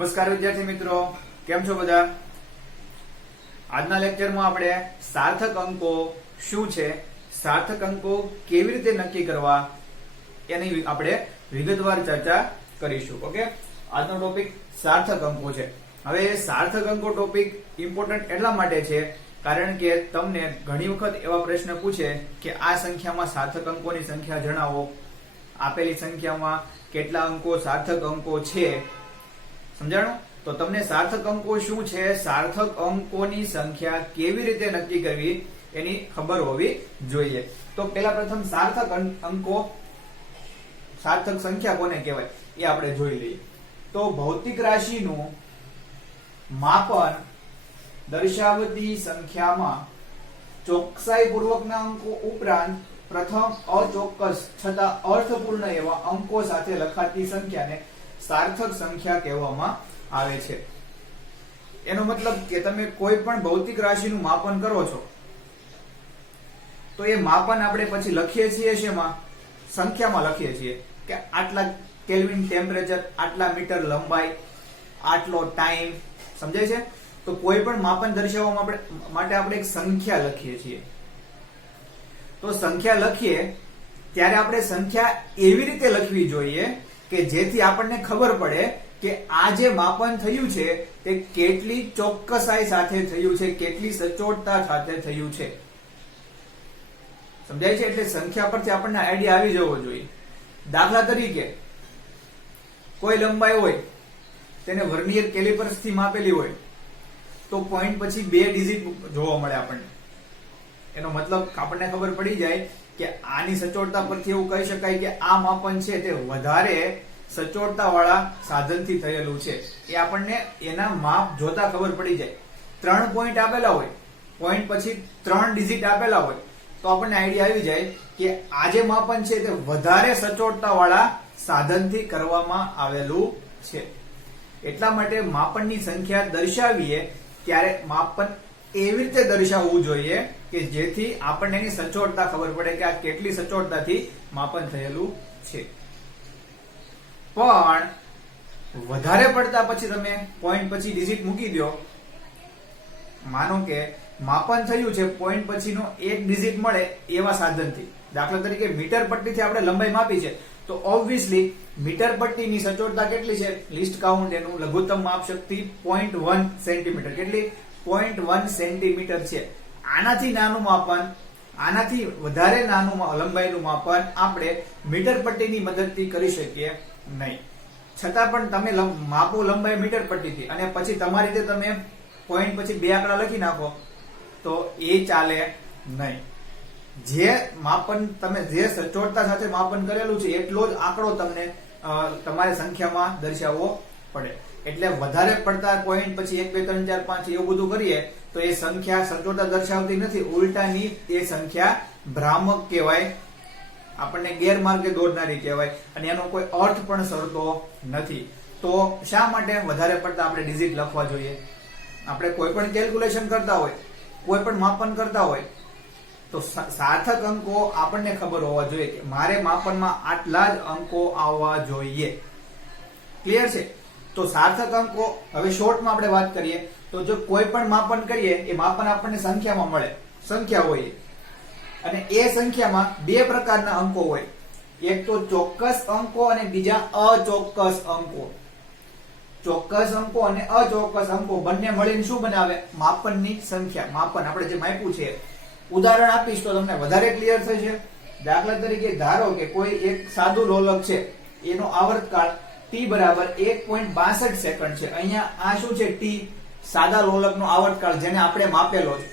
નમસ્કાર વિદ્યાર્થી મિત્રો, કેમ છો બધા? આજના લેક્ચરમાં આપણે સાર્થક અંકો શું છે, સાર્થક અંકો કેવી રીતે નક્કી કરવા એની આપણે વિગતવાર ચર્ચા કરીશું. ઓકે, આજનો ટોપિક સાર્થક અંકો છે. હવે સાર્થક અંકો ટોપિક ઇમ્પોર્ટન્ટ એટલા માટે છે કારણ કે તમને ઘણી વખત એવા પ્રશ્ન પૂછે કે આ સંખ્યામાં સાર્થક અંકોની સંખ્યા જણાવો, આપેલી સંખ્યામાં કેટલા અંકો સાર્થક અંકો છે. સમજાણું? તો તમને સાર્થક અંકો શું છે, સાર્થક અંકોની સંખ્યા કેવી રીતે નક્કી કરવી એની ખબર હોવી જોઈએ. તો પેલા પ્રથમ સાર્થક અંકો, સાર્થક સંખ્યા કોને કહેવાય એ આપણે જોઈ લઈએ. તો ભૌતિક રાશિનું માપન દર્શાવતી સંખ્યામાં ચોકસાઈ પૂર્વકના અંકો ઉપરાંત પ્રથમ અચોક્કસ છતાં અર્થપૂર્ણ એવા અંકો સાથે લખાતી સંખ્યાને સાર્થક સંખ્યા કહેવામાં આવે છે. એનો મતલબ કે તમે કોઈ પણ ભૌતિક રાશિનું માપન કરો છો તો એ માપન આપણે પછી લખીએ છીએ શેમાં? સંખ્યામાં લખીએ છીએ કે આટલા કેલ્વિન ટેમ્પરેચર, આટલા મીટર લંબાઈ, આટલો ટાઈમ. સમજાય છે? તો કોઈ પણ માપન દર્શાવવા માટે આપણે એક સંખ્યા લખીએ છીએ. તો સંખ્યા લખીએ ત્યારે આપણે સંખ્યા એવી રીતે લખવી જોઈએ કે જેથી આપણને ખબર પડે કે આ જે માપન થયું છે તે કેટલી ચોકસાઈ સાથે થયું છે, કેટલી સચોટતા સાથે થયું છે. સમજાય છે? એટલે સંખ્યા પરથી આપણને આઈડિયા આવી જવો જોઈએ. દાખલા તરીકે કોઈ લંબાઈ હોય તેને વર્નિયર કેલિપર્સ થી માપેલી હોય તો પોઈન્ટ પછી 2 ડિજિટ જોવા મળે આપણને. એનો મતલબ આપણને ખબર પડી જાય કે આની સચોટતા પરથી એવું કહી શકાય કે આ માપન છે તે વધારે સચોટતા વાળા સાધનથી થયેલું છે. એ આપણને એના માપ જોતા ખબર પડી જાય. 3 પોઈન્ટ આપેલા હોય, પોઈન્ટ પછી 3 ડિજિટ આપેલા હોય તો આપણને આઈડિયા આવી જાય કે આ જે માપન છે તે વધારે સચોટતા વાળા સાધનથી કરવામાં આવેલું છે. એટલા માટે માપનની સંખ્યા દર્શાવીએ ત્યારે માપન એવી રીતે દર્શાવવું જોઈએ કે જેથી આપણને એની સચોટતા ખબર પડે કે આ કેટલી સચોટતાથી માપન થયેલું છે. પણ વધારે પડતા પછી તમે પોઈન્ટ પછી ડિજિટ મૂકી દો, માનો કે માપન થયું છે પોઈન્ટ પછીનો 1 ડિજિટ મળે એવા સાધનથી. દાખલા તરીકે મીટર પટ્ટીથી આપણે લંબાઈ માપી છે તો ઓબ્વિયસલી મીટર પટ્ટીની સચોટતા કેટલી છે? લિસ્ટ કાઉન્ટ એનું લઘુત્તમ માપ શક્તિ 0.1 સેન્ટીમીટર. કેટલી? 0.1 સેન્ટીમીટર છે. આનાથી નાનું માપન, આનાથી વધારે નાનું લંબાઈનું માપન આપણે મીટર પટ્ટીની મદદથી કરી શકીએ નહીં. છતાં પણ તમે માપો લંબાઈ મીટર પટ્ટીથી અને પછી તમારી રીતે તમે પોઈન્ટ પછી 2 આંકડા લખી નાખો તો એ ચાલે નહીં. જે માપન તમે જે સચોટતા સાથે માપન કરેલું છે એટલો જ આંકડો તમને તમારી સંખ્યામાં દર્શાવવો પડે. એટલે વધારે પડતા પોઈન્ટ પછી 1 2 3 4 5 એવું બધું કરીએ તો એ સંખ્યા સચોટતા દર્શાવતી નથી, ઉલટાની એ સંખ્યા ભ્રામક કહેવાય, આપણને ગેરમાર્ગે દોરનારી કહેવાય અને એનો કોઈ અર્થ પણ સરતો નથી. તો શા માટે વધારે પડતા આપણે ડિજિટ લખવા જોઈએ? આપણે કોઈ પણ કેલ્ક્યુલેશન કરતા હોય, કોઈ પણ માપન કરતા હોય તો સાર્થક અંકો આપણને ખબર હોવા જોઈએ કે મારે માપનમાં આટલા જ અંકો આવવા જોઈએ. ક્લિયર છે? તો સાર્થક અંકો હવે શોર્ટમાં આપણે વાત કરીએ તો જો કોઈ પણ માપન કરીએ એ માપન આપણને સંખ્યામાં મળે, સંખ્યા હોય અને એ સંખ્યામાં 2 પ્રકારના અંકો હોય. એક તો ચોક્કસ અંકો અને બીજા અચોક્કસ અંકો. ચોક્કસ અંકો અને અચોક્કસ અંકો બંને મળીને શું બનાવે? માપનની સંખ્યા. માપન આપણે જે માપ્યું છે. ઉદાહરણ આપીશ તો તમને વધારે ક્લિયર થશે. દાખલા તરીકે ધારો કે કોઈ એક સાદું લોલક છે, એનો આવર્તકાળ t બરાબર 1.62 સેકન્ડ છે. અહીંયા આ શું છે? t, સાદા લોલકનો આવર્તકાળ જેને આપણે માપેલો છે.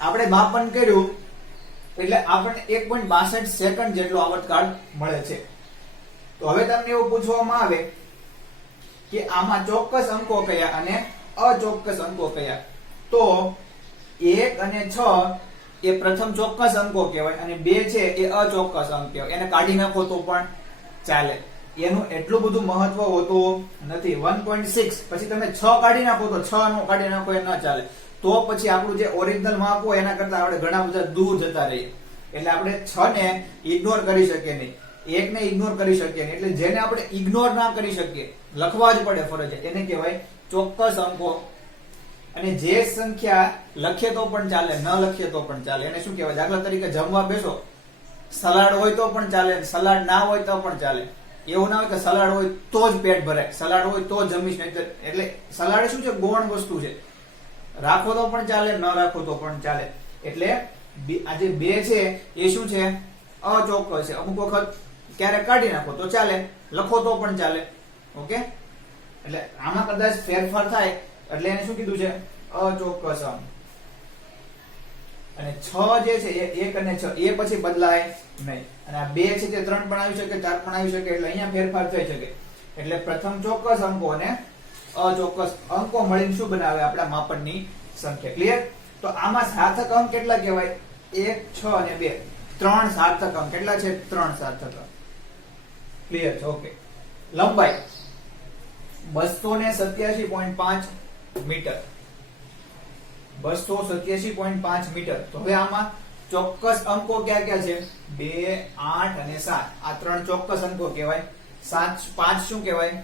આપણે માપન કર્યું એટલે આપણને 1.62 સેકન્ડ જેટલો આવર્તકાળ મળે છે. તો હવે તમને એવું પૂછવામાં આવે કે આમાં ચોક્કસ અંકો કયા અને અચોક્કસ અંકો કયા? તો 1 અને 6 એ પ્રથમ ચોક્કસ અંકો કહેવાય અને 2 છે એ અચોક્કસ અંક કહેવાય. એને કાઢી નાખો તો પણ ચાલે, એનું એટલું બધું મહત્વ હોતું નથી. 1.6 પછી તમે 6 કાઢી નાખો તો 6 નો કાઢી નાખો એ ન ચાલે. તો પછી આપણું જે ઓરિજિનલ માપ હોય એના કરતા આપણે ઘણા બધા દૂર જતા રહીએ. એટલે આપણે 6 ને ઇગ્નોર કરી શકીએ નહીં. એકને ઇગ્નોર કરી શકીએ નહીં. એટલે જેને આપણે ઇગ્નોર ના કરી શકીએ, લખવા જ પડે ફરજિયાત, એને કહેવાય ચોક્કસ અંકો. અને જે સંખ્યા લખીએ તો પણ ચાલે, ન લખીએ તો પણ ચાલે, એને શું કહેવાય? દાખલા તરીકે જમવા બેસો, સલાડ હોય તો પણ ચાલે, સલાડ ના હોય તો પણ ચાલે. એવું ના હોય કે સલાડ હોય તો જ પેટ ભરાય, સલાડ હોય તો જમીશ નહીં. એટલે સલાડ શું છે? ગૌણ વસ્તુ છે. રાખો તો પણ ચાલે, ન રાખો તો પણ ચાલે. એટલે આ જે બે છે એ શું છે? અચોક્કસ છે. અમુક વખત ક્યારેક કાઢી નાખો તો ચાલે, લખો તો પણ ચાલે. ઓકે, એટલે આમાં કદાચ ફેરફાર થાય એટલે એને શું કીધું છે? અચોક્કસ અંક. અને 6 જે છે એ 1 અને 6 એ પછી બદલાય નહીં. અને આ 2 છે તે 3 પણ આવી શકે, 4 પણ આવી શકે. એટલે અહીંયા ફેરફાર થઈ શકે. એટલે પ્રથમ ચોક્કસ અંકો અને અચોક્કસ અંકો મળીને શું બનાવે? આપણા માપનની સંખ્યા. ક્લિયર? તો આમાં સાર્થક અંક કેટલા કહેવાય? 1, 6 અને 2. 3 સાર્થક અંક. કેટલા છે? 3 સાર્થક અંક. ક્લિયર છે? ઓકે. લંબાઈ 287.5 મીટર. 287.5 મીટર. તો હવે આમાં ચોક્કસ અંકો ક્યાં ક્યાં છે? 2, 8 અને 7. આ 3 ચોક્કસ અંકો કહેવાય. 5 શું કહેવાય?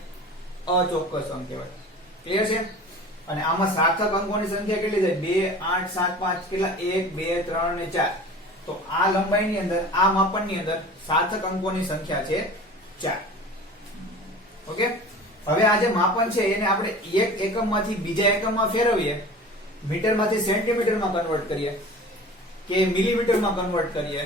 અચોક્કસ અંક કહેવાય. ક્લિયર છે? અને આમાં સાર્થક અંકોની સંખ્યા કેટલી થાય? 2, 8, 7, 5. કેટલા? 1, 2, 3 અને 4. તો આ લંબાઈની અંદર, આ માપનની અંદર સાર્થક અંકોની સંખ્યા છે 4. ઓકે. હવે આ જે માપન છે એને આપણે એક એકમમાંથી બીજા એકમમાં ફેરવીએ, મીટરમાંથી સેન્ટીમીટરમાં કન્વર્ટ કરીએ કે મિલીમીટરમાં કન્વર્ટ કરીએ,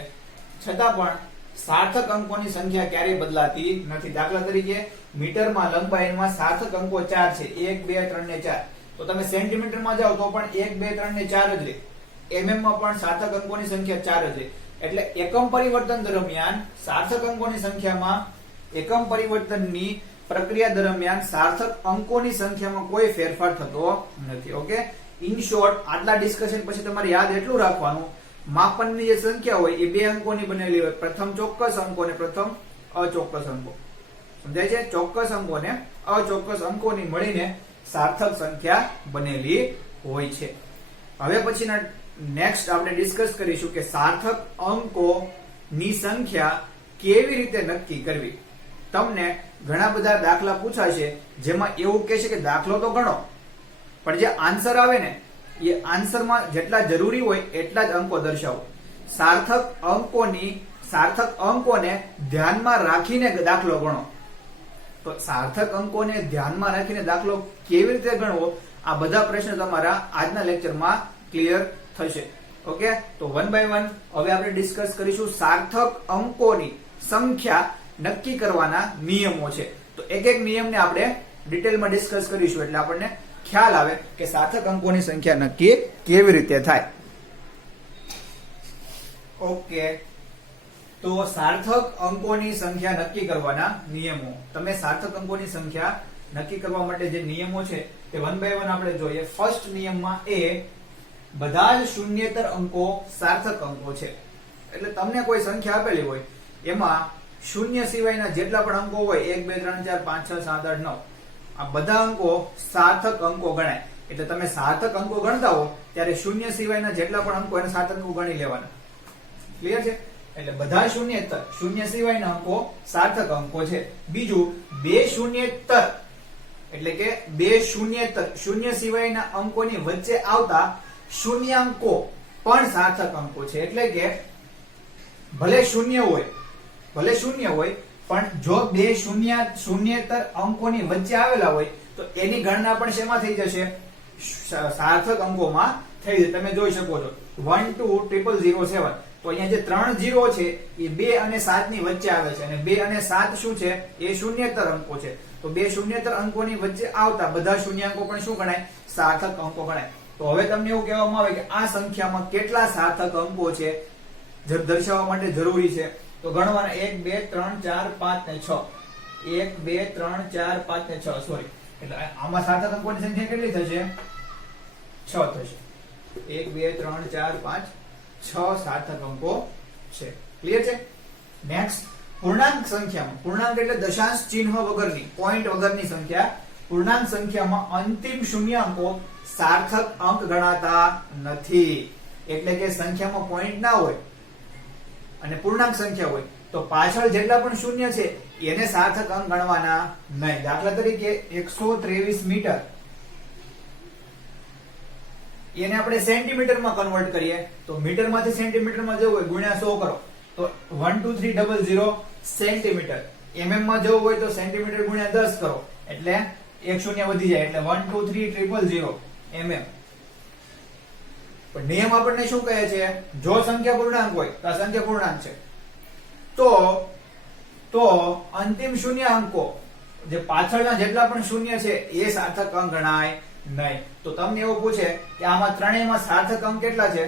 છતાં પણ સાર્થક અંકોની સંખ્યા ક્યારેય બદલાતી નથી. દાખલા તરીકે મીટરમાં લંબાઈમાં સાર્થક અંકો 4 છે, 1, 2, 3 ને 4. તો તમે સેન્ટીમીટરમાં જાઓ તો પણ 1, 2, 3 ને 4 જ રહે. mm માં પણ સાર્થક અંકોની સંખ્યા 4 જ રહે. એટલે એકમ પરિવર્તન દરમિયાન સાર્થક અંકોની સંખ્યામાં, એકમ પરિવર્તનની પ્રક્રિયા દરમિયાન સાર્થક અંકોની સંખ્યામાં કોઈ ફેરફાર થતો નથી. ઓકે. ઇન શોર્ટ, આટલા ડિસ્કશન પછી તમારે યાદ એટલું રાખવાનું, માપનની જે સંખ્યા હોય એ 2 અંકોની બનેલી હોય. પ્રથમ ચોક્કસ અંકો અને પ્રથમ અચોક્કસ અંકો. સમજાય છે? ચોક્કસ અંકો અને અચોક્કસ અંકોની મળીને સાર્થક સંખ્યા બનેલી હોય છે. હવે પછીના નેક્સ્ટ આપણે ડિસ્કસ કરીશું કે સાર્થક અંકોની સંખ્યા કેવી રીતે નક્કી કરવી. તમને ઘણા બધા દાખલા પૂછાશે જેમાં એવું કહેશે કે દાખલો તો ગણો, પણ જે આન્સર આવે ને એ આન્સરમાં જેટલા જરૂરી હોય એટલા જ અંકો દર્શાવો. સાર્થક અંકોને ધ્યાનમાં રાખીને દાખલો ગણો. તો સાર્થક અંકોને ધ્યાનમાં રાખીને દાખલો કેવી રીતે ગણવો, આ બધા પ્રશ્નો તમારા આજના લેક્ચરમાં ક્લિયર થશે. ઓકે. તો 1 by 1 હવે આપણે ડિસ્કસ કરીશું સાર્થક અંકોની સંખ્યા નક્કી કરવાના નિયમો છે. તો એક એક નિયમને આપણે ડિટેલમાં ડિસ્કસ કરીશું એટલે આપણને ખ્યાલ આવે કે સાર્થક અંકોની સંખ્યા નક્કી કેવી રીતે થાય. ઓકે. તો સાર્થક અંકોની સંખ્યા નક્કી કરવાના નિયમો. તમે સાર્થક અંકોની સંખ્યા નક્કી કરવા માટે જે નિયમો છે તે 1 by 1 આપણે જોઈએ. ફર્સ્ટ નિયમમાં એ બધા જ શૂન્યેતર અંકો સાર્થક અંકો છે. એટલે તમને કોઈ સંખ્યા આપેલી હોય એમાં શૂન્ય સિવાયના જેટલા પણ અંકો હોય 1, 2, 3, 4, 5, 6, 7, 8, 9 આ બધા અંકો સાર્થક અંકો ગણાય. એટલે તમે સાર્થક અંકો ગણતા હો ત્યારે શૂન્ય સિવાયના જેટલા પણ અંકો એને સાર્થક અંકો ગણી લેવાના. ક્લિયર છે? એટલે બધા શૂન્યેતર, શૂન્ય સિવાયના અંકો સાર્થક અંકો છે. બીજું, બે શૂન્યેતર એટલે કે બે શૂન્યેતર, શૂન્ય સિવાયના અંકોની વચ્ચે આવતા શૂન્યાંકો પણ સાર્થક અંકો છે. એટલે કે ભલે શૂન્ય હોય પણ જો બે શૂન્યેતર અંકોની વચ્ચે આવેલા હોય તો એની ગણના પણ શેમાં થઈ જશે? સાર્થક અંકોમાં થઈ જશે. તમે જોઈ શકો છો 1, 2, 007. તો અહીંયા જે 3 0 છે એ 2 અને 7 ની વચ્ચે આવે છે, અને 2 અને 7 શું છે? એ શૂન્યેતર અંકો છે. તો બે શૂન્યેતર અંકોની વચ્ચે આવતા બધા શૂન્યાંકો પણ શું ગણાય? સાર્થક અંકો ગણાય. તો હવે તમને એવું કહેવામાં આવે કે આ સંખ્યામાં કેટલા સાર્થક અંકો છે દર્શાવવા માટે જરૂરી છે. તો ગણવાના 1, 2, 3, 4, 5 ને 6. 1, 2, 3, 4, 5 ને 6. સોરી, એટલે આમાં સાર્થક અંકોની સંખ્યા કેટલી થશે? 6 થશે. 1, 2, 3, 4, 5, 6 સાર્થક અંકો છે. ક્લિયર છે? નેક્સ્ટ, પૂર્ણાંક સંખ્યામાં, પૂર્ણાંક એટલે દશાંશ ચિહ્ન વગરની, પોઈન્ટ વગરની સંખ્યા. પૂર્ણાંક સંખ્યામાં અંતિમ શૂન્યાંકો સાર્થક અંક ગણાતા નથી. એટલે કે સંખ્યામાં પોઈન્ટ ના હોય અને પૂર્ણાંક સંખ્યા હોય તો પાછળ જેટલા પણ શૂન્ય છે એને સાર્થક અંક ગણવાના નહીં. દાખલા તરીકે 123 મીટર એને આપણે સેન્ટીમીટરમાં કન્વર્ટ કરીએ તો મીટરમાંથી સેન્ટીમીટરમાં જવું હોય ગુણ્યા 100 કરો તો 12300 સેન્ટીમીટર. માં જવું હોય તો સેન્ટીમીટર ગુણ્યા 10 કરો એટલે એક શૂન્ય વધી જાય એટલે 12300 પણ નિયમ આપણને શું કહે છે? જો સંખ્યા પૂર્ણાંક હોય તો આ સંખ્યા પૂર્ણાંક છે તો અંતિમ શૂન્ય અંકો જે પાછળના જેટલા પણ શૂન્ય છે એ સાર્થક અંક ગણાય નહીં. તો તમને એવું પૂછે કે આમાં ત્રણેયમાં સાર્થક અંક કેટલા છે?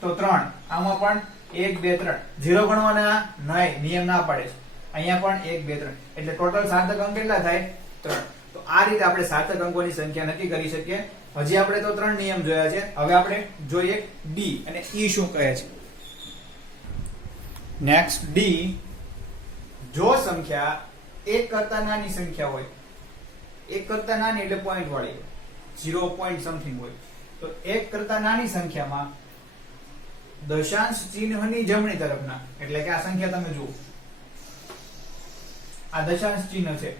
તો 3. આમાં પણ 1 2 3 0 ગણવાના નહીં, નિયમ ના પાડે છે. અહીંયા પણ 1 2 3 એટલે ટોટલ સાર્થક અંક કેટલા થાય? 3. તો આ રીતે આપણે સાર્થક અંકોની સંખ્યા નક્કી કરી શકીએ. હજી આપણે તો 3 નિયમ જોયા છે. હવે આપણે જોઈએ ડી અને ઈ શું કહે છે. નેક્સ્ટ ડી, જો સંખ્યા 1 કરતા નાની સંખ્યા હોય, 1 કરતા નાની એટલે પોઈન્ટ વાળી 0 પોઈન્ટ સમથિંગ હોય, તો 1 કરતા નાની સંખ્યામાં દશાંશ ચિહ્નની જમણી તરફના, એટલે કે આ સંખ્યા તમે જુઓ, આ દશાંશ ચિહ્ન છે,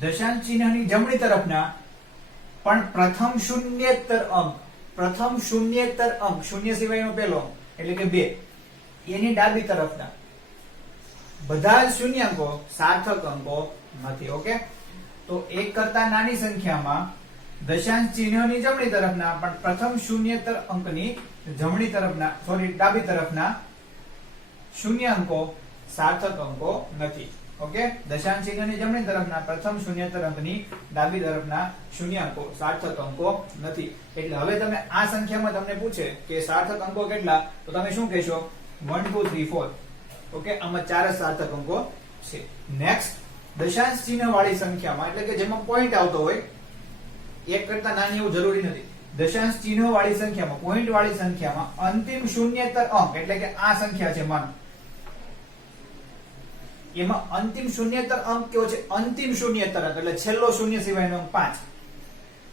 દશાંશ ચિહ્નની જમણી તરફના પણ પ્રથમ શૂન્યેતર અંક શૂન્ય સિવાયનો પહેલો અંક એટલે કે 2 એની ડાબી તરફના બધા જ શૂન્યાંકો સાર્થક અંકો નથી. ઓકે, તો 1 કરતા નાની સંખ્યામાં દશાંશ ચિહ્નની જમણી તરફના પણ પ્રથમ શૂન્યેતર અંકની જમણી તરફના ડાબી તરફના શૂન્યાંકો સાર્થક અંકો નથી. ઓકે, દશાંશ ચિહ્નની જમણી તરફના પ્રથમ શૂન્યેતર અંકની ડાબી તરફના શૂન્યાંકો સાર્થક અંકો નથી. એટલે હવે તમે આ સંખ્યામાં તમને પૂછે કે સાર્થક અંકો કેટલા, તો તમે શું કહેશો? 1 2 3 4. ઓકે, આમાં 4 જ સાર્થક અંકો છે. નેક્સ્ટ, દશાંશ ચિહ્ન વાળી સંખ્યામાં એટલે કે જેમાં પોઈન્ટ આવતો હોય, 1 કરતા નાની એવું જરૂરી નથી, દશાંશ ચિહ્ન વાળી સંખ્યામાં પોઈન્ટ વાળી સંખ્યામાં અંતિમ શૂન્યેતર અંક એટલે કે આ સંખ્યા છે માનો, એમાં અંતિમ શૂન્યેતર અંક કેવો છે? અંતિમ શૂન્યેતર અંક એટલે છેલ્લો શૂન્ય સિવાયનો અંક 5.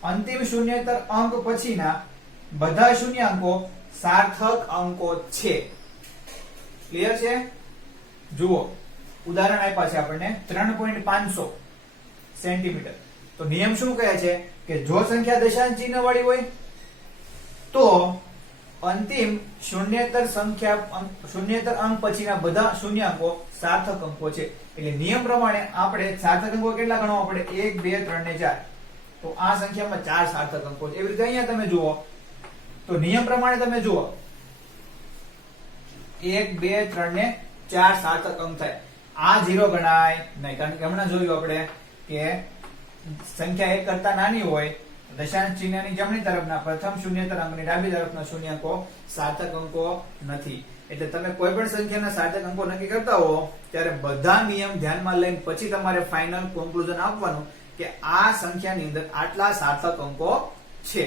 અંતિમ શૂન્યેતર અંક પછીના બધા શૂન્યાંકો સાર્થક અંકો છે. ક્લિયર છે? જુઓ, ઉદાહરણ આપ્યા છે આપણને 3.500 સેન્ટીમીટર. તો નિયમ શું કહે છે કે જો સંખ્યા દશાંશ ચિહ્ન વાળી હોય તો અંતિમ શૂન્યેતર અંક પછીના બધા શૂન્યાંકો સાર્થક અંકો છે. એટલે નિયમ પ્રમાણે આપણે સાર્થક અંકો કેટલા ગણવા પડે? 1 2 3 ને 4. તો આ સંખ્યામાં 4 સાર્થક અંકો છે. એવી રીતે અહીંયા તમે જુઓ તો નિયમ પ્રમાણે તમે જુઓ 1 2 3 ને 4 સાર્થક અંક થાય. આ 0 ગણાય નહીં, કારણ કે હમણાં જોયું આપણે કે સંખ્યા 1 કરતા નાની હોય, દશાંશ ચિહ્નની જમણી તરફના પ્રથમ શૂન્યેતર અંકની ડાબી તરફના શૂન્યાંકો સાર્થક અંકો નથી. એટલે તમે કોઈ પણ સંખ્યાના સાર્થક અંકો નક્કી કરતા હો ત્યારે બધા નિયમ ધ્યાનમાં લઈને પછી તમારે ફાઇનલ કોન્ક્લુઝન આપવાનું કે આ સંખ્યાની અંદર આટલા સાર્થક અંકો છે.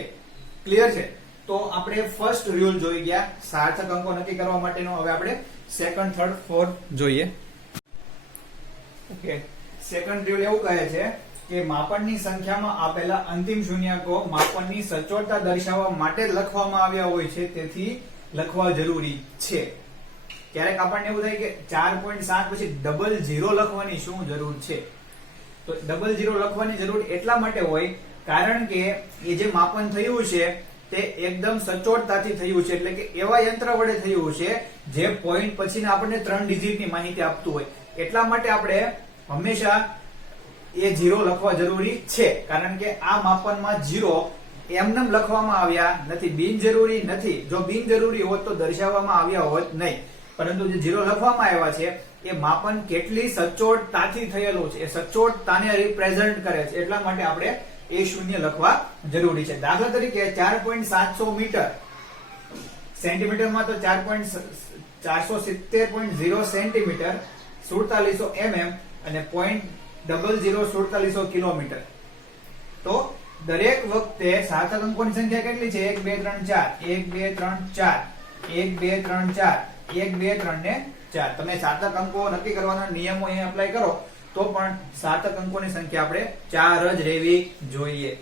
ક્લિયર છે? તો આપણે ફર્સ્ટ રૂલ જોઈ ગયા સાર્થક અંકો નક્કી કરવા માટેનો. હવે આપણે સેકન્ડ, થર્ડ, ફોર્થ જોઈએ. ઓકે, સેકન્ડ રૂલ એવું કહે છે કે માપનની સંખ્યામાં આપેલા અંતિમ શૂન્યાંકો માપનની સચોટતા દર્શાવવા માટે લખવામાં આવ્યા હોય છે, તેથી લખવા જરૂરી છે. ક્યારેક આપણને એવું થાય કે 4.7 પછી ડબલ 0 લખવાની શું જરૂર છે? તો ડબલ 0 લખવાની જરૂર એટલા માટે હોય કારણ કે એ જે માપન થયું છે તે એકદમ સચોટતાથી થયું છે, એટલે કે એવા યંત્ર વડે થયું છે જે પોઈન્ટ પછીના આપણને 3 ડિજિટની માહિતી આપતું હોય. એટલા માટે આપણે હંમેશા એ 0 લખવા જરૂરી છે, કારણ કે આ માપનમાં 0 એમનેમ લખવામાં આવ્યા નથી, બિનજરૂરી નથી. જો બિનજરૂરી હોત તો દર્શાવવામાં આવ્યા હોત નહીં, પરંતુ જે 0 લખવામાં આવ્યા છે એ માપન કેટલી સચોટતાથી થયેલું છે, એ સચોટતાને રિપ્રેઝન્ટ કરે છે. એટલા માટે આપણે એ શૂન્ય લખવા જરૂરી છે. દાખલા તરીકે 4.700 મીટર, સેન્ટીમીટરમાં તો 470.0 સેન્ટીમીટર 4700 mm અને 0.0047 કિલોમીટર. તો દરેક વખતે સાર્થક અંકોની સંખ્યા કેટલી છે? 1 2 3 4 1 2 3 4 1 2 3 4 1 2 3 ને 4. તમે સાર્થક અંકો નક્કી કરવાના નિયમો અહીંયા એપ્લાય કરો તો પણ સાર્થક અંકોની સંખ્યા આપણે 4 જ રહેવી જોઈએ.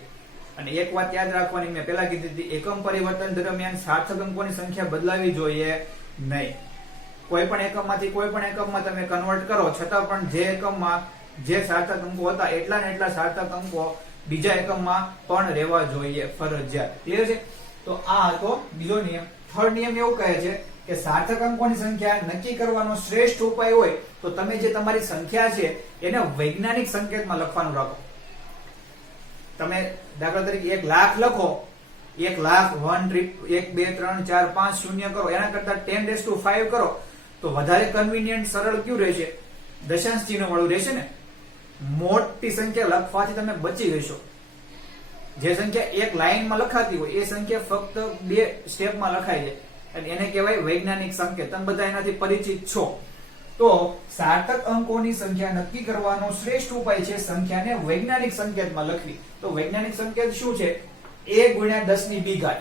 અને એક વાત યાદ રાખવાની, મેં પહેલા કીધી હતી, એકમ પરિવર્તન દરમિયાન સાર્થક અંકોની સંખ્યા બદલાવી જોઈએ નહીં. કોઈ પણ એકમમાંથી કોઈ પણ એકમમાં તમે કન્વર્ટ કરો છતાં પણ જે એકમમાં જે સાર્થક અંકો હતા એટલા ને એટલા સાર્થક અંકો બીજા એકમમાં પણ રહેવા જોઈએ ફરજિયાત. ક્લિયર છે? તો આ હતો બીજો નિયમ. થર્ડ નિયમ એવું કહે છે કે સાર્થક અંકોની સંખ્યા નક્કી કરવાનો શ્રેષ્ઠ ઉપાય હોય તો તમે જે તમારી સંખ્યા છે એને વૈજ્ઞાનિક સંકેતમાં લખવાનું રાખો. તમે દાખલા તરીકે 1 લાખ લખો, 1 લાખ 1 2 3 4 5 શૂન્ય કરો, એના કરતા 10⁵ કરો તો વધારે કન્વીનિયન્ટ સરળ કયું રહેશે? દશાંશ ચિહ્ન વાળું રહેશે ને. મોટી સંખ્યા લખવાથી તમે બચી જશો. જે સંખ્યા એક લાઈનમાં લખાતી હોય એ સંખ્યા ફક્ત 2 સ્ટેપમાં લખાય છે અને એને કહેવાય વૈજ્ઞાનિક સંકેત. તમે બધા એનાથી પરિચિત છો. તો સાર્થક અંકોની સંખ્યા નક્કી કરવાનો શ્રેષ્ઠ ઉપાય છે સંખ્યાને વૈજ્ઞાનિક સંકેતમાં લખવી. તો વૈજ્ઞાનિક સંકેત શું છે? a × 10⁵.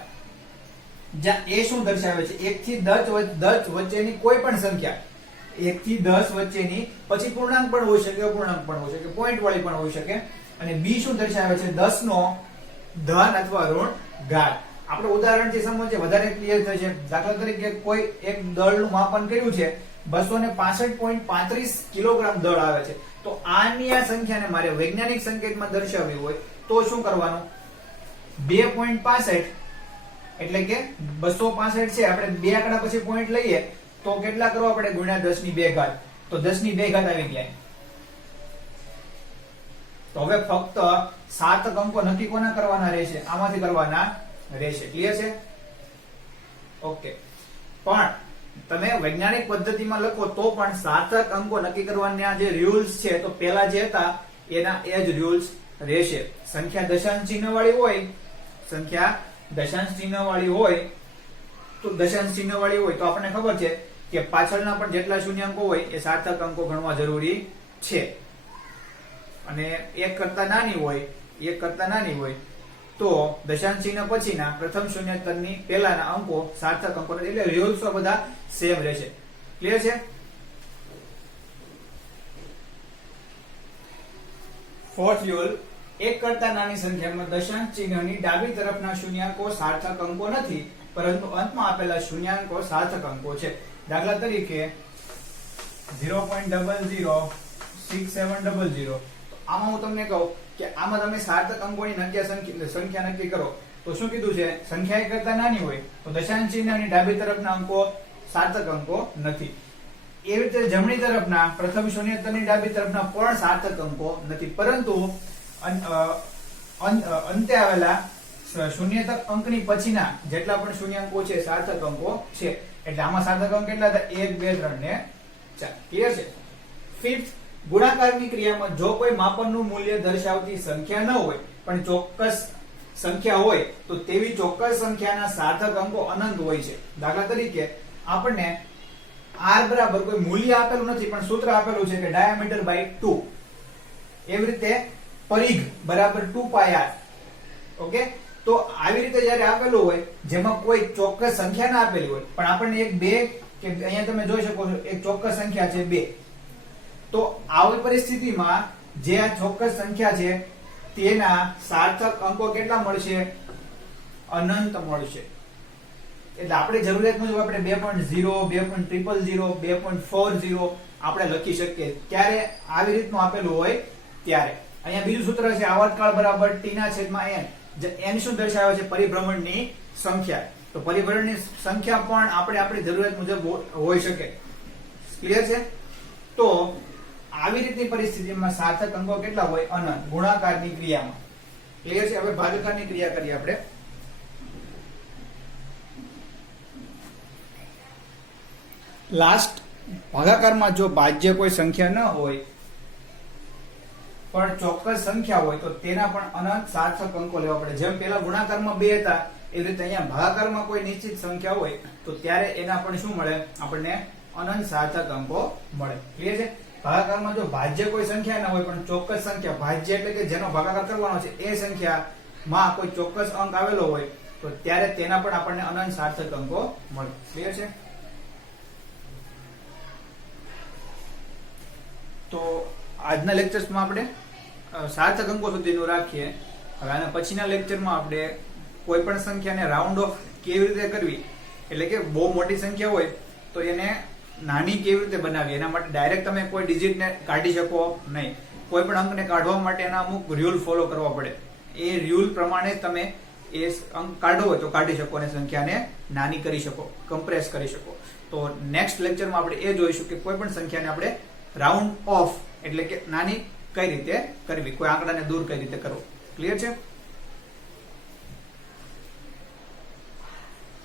જ્યાં a શું દર્શાવે છે? 1 થી 10 વચ્ચેની કોઈ પણ સંખ્યા, 1 થી 10 વચ્ચેની, પછી પૂર્ણાંક પણ હોઈ શકે, અપૂર્ણાંક પણ હોઈ શકે, પોઈન્ટ વાળી પણ હોઈ શકે. અને b શું દર્શાવે છે? 10 નો ધન અથવા ઋણ ઘાત. આપણે ઉદાહરણથી સમજીએ વધારે ક્લિયર થશે. દાખલા તરીકે કોઈ એક દળનું માપન કર્યું છે, 265.35 કિલોગ્રામ દળ આવે છે. તો આની આ સંખ્યાને મારે વૈજ્ઞાનિક સંકેતમાં દર્શાવવી હોય તો શું કરવાનું? 2.65 એટલે કે 265 છે, આપણે બે આંકડા પછી પોઈન્ટ લઈએ તો કેટલા કરવા પડે? ગુણ્યા 10⁵. તો 10⁵ આવી ગયા. તો હવે ફક્ત સાર્થક અંકો નક્કી કોના કરવાના રહેશે? આમાંથી કરવાના રહેશે. ક્લિયર છે? ઓકે. પણ તમે વૈજ્ઞાનિક પદ્ધતિમાં લખો તો પણ સાર્થક અંકો નક્કી કરવાના જે રૂલ્સ છે તો પહેલા જે હતા એના એ જ રૂલ્સ રહેશે. સંખ્યા દશાંશ ચિહ્ન વાળી હોય, સંખ્યા દશાંશ ચિહ્ન વાળી હોય તો દશાંશ ચિહ્ન વાળી હોય તો આપણને ખબર છે કે પાછળના પણ જેટલા શૂન્યાંકો હોય એ સાર્થક અંકો ગણવા જરૂરી છે. અને 1 કરતા નાની હોય તો દશાંશ ચિહ્ન પછીના પ્રથમ શૂન્યતરની પહેલાના અંકો સાર્થક અંકો, એટલે રૂલ્સ બધા સેમ રહેશે. ક્લિયર છે? ફોર્થ રૂલ, 1 કરતા નાની સંખ્યામાં દશાંશ ચિહ્નની ડાબી તરફના શૂન્યાંકો સાર્થક અંકો નથી, પરંતુ અંતમાં આપેલા શૂન્યાંકો સાર્થક અંકો છે. દાખલા તરીકે 0.006700. આમાં હું તમને કહું કે આમાં તમે સાર્થક અંકોની સંખ્યા નક્કી કરો તો શું કીધું છે? સંખ્યા 1 કરતા નાની હોય તો દશાંશ ચિહ્નની ડાબી તરફના અંકો સાર્થક અંકો નથી. એ રીતે જમણી તરફના પ્રથમ શૂન્યતરની ડાબી તરફના પણ સાર્થક અંકો નથી, પરંતુ અંતે આવેલા શૂન્યતક અંકની પછીના જેટલા પણ શૂન્યાંકો છે સાર્થક અંકો છે. એટલે આમાં સાર્થક અંક કેટલા હતા? 1 2 3 ને 4. ક્લિયર છે? ફિફ્થ, ગુણાકારની ક્રિયામાં જો કોઈ માપનનું મૂલ્ય દર્શાવતી સંખ્યા ન હોય પણ ચોક્કસ સંખ્યા હોય તો તેવી ચોક્કસ સંખ્યાના સાર્થક અંકો અનંત હોય છે. દાખલા તરીકે આપણને r બરાબર કોઈ મૂલ્ય આપેલું નથી પણ સૂત્ર આપેલું છે કે ડાયામીટર બાય 2. એવી રીતે પરિઘ બરાબર 2πr. ઓકે? તો આવી રીતે જ્યારે આપેલું હોય જેમાં કોઈ ચોક્કસ સંખ્યા ના આપેલી હોય પણ આપણને 1 2 કે અહીંયા તમે જોઈ શકો છો એક ચોક્કસ સંખ્યા છે 2, તો આવી પરિસ્થિતિમાં જે આ ચોક્કસ સંખ્યા છે તેના સાર્થક અંકો કેટલા મળશે? અનંત મળશે. એટલે આપણે જરૂરિયાત મુજબ આપણે 2.0 2.000 2.40 આપણે લખી શકીએ ત્યારે આવી રીતનું આપેલું હોય ત્યારે. અહીંયા બીજું સૂત્ર છે આવર્તકાળ બરાબર t/n. n શું દર્શાવે છે? પરિભ્રમણની સંખ્યા. તો પરિભ્રમણની સંખ્યા પણ આપણે આપણી જરૂરિયાત મુજબ હોઈ શકે. ક્લિયર છે? તો આવી રીતની પરિસ્થિતિમાં સાર્થક અંકો કેટલા હોય? અનંત. ગુણાકારની ક્રિયામાં. ક્લિયર છે? હવે ભાગાકારની ક્રિયા કરીએ આપણે. લાસ્ટ ભાગાકારમાં જો ભાજ્ય કોઈ સંખ્યા ન હોય પણ ચોક્કસ સંખ્યા હોય તો તેના પણ અનંત સાર્થક અંકો લેવા પડે. જેમ પેલા ગુણાકારમાં 2 હતા એવી રીતે અહીંયા ભાગાકારમાં કોઈ નિશ્ચિત સંખ્યા હોય તો ત્યારે એના પણ શું મળે? આપણને અનંત સાર્થક અંકો મળે. ક્લિયર છે? ભાગાકારમાં જો ભાજ્ય કોઈ સંખ્યા ના હોય પણ ચોક્કસ સંખ્યા, ભાજ્ય એટલે કે જેનો ભાગાકાર કરવાનો છે એ સંખ્યામાં કોઈ ચોક્કસ અંક આવેલો હોય તો ત્યારે તેના પણ આપણને અનંત સાર્થક અંકો મળે. ક્લિયર છે? તો આજના લેક્ચર્સમાં આપણે સાર્થક અંકો સુધીનું રાખીએ. હવે આના પછીના લેક્ચરમાં આપણે કોઈ પણ સંખ્યાને રાઉન્ડ ઓફ કેવી રીતે કરવી, એટલે કે બહુ મોટી સંખ્યા હોય તો એને નાની કેવી રીતે બનાવી એના માટે ડાયરેક્ટ તમે કોઈ ડિજિટને કાઢી શકો નહીં. કોઈ પણ અંકને કાઢવા માટે એના અમુક રૂલ ફોલો કરવા પડે. એ રૂલ પ્રમાણે તમે એ અંક કાઢવો હોય તો કાઢી શકો અને સંખ્યાને નાની કરી શકો, કમ્પ્રેસ કરી શકો. તો નેક્સ્ટ લેક્ચરમાં આપણે એ જોઈશું કે કોઈ પણ સંખ્યાને આપણે રાઉન્ડ ઓફ એટલે કે નાની કઈ રીતે કરવી, કોઈ આંકડાને દૂર કઈ રીતે કરવો. ક્લિયર છે?